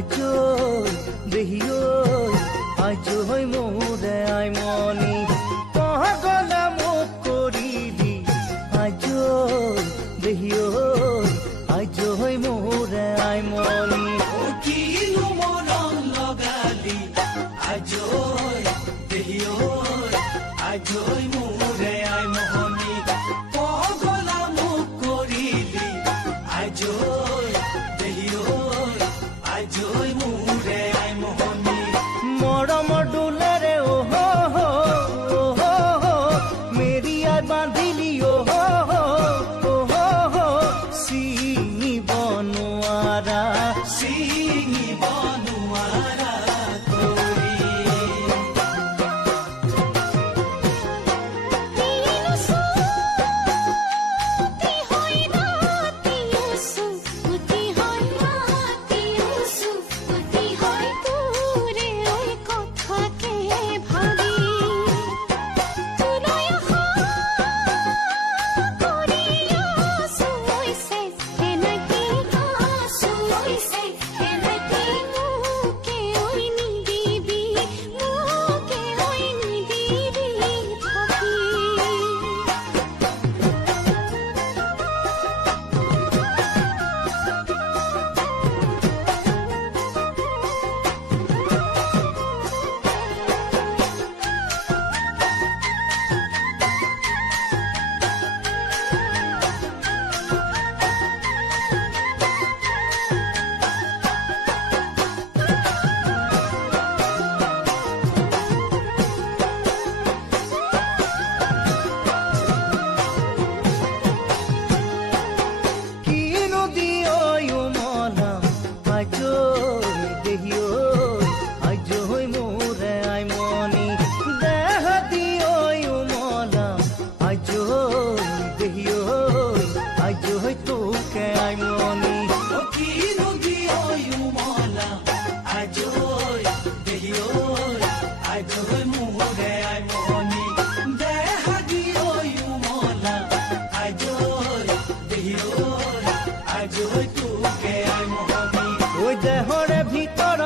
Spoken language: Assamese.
আজো দেহিও আজো হৈ মোৰে আইমনি পহগলা মোক কৰিলি আজো দেহিও আজো হৈ মোৰে আইমনি কিনো মৰম লগালি আজো দেহিও আজো মোৰে আইমনি পগলা মোক কৰিলি আজো দেহিও আজো মোৰে আইমনি মৰমৰ ডোলেৰে অহ মেৰিয়াই বান্ধিলি অহ চিঙিব নোৱাৰা চিঙিব নোৱাৰা কৰি ওই দেহৰে ভিতৰ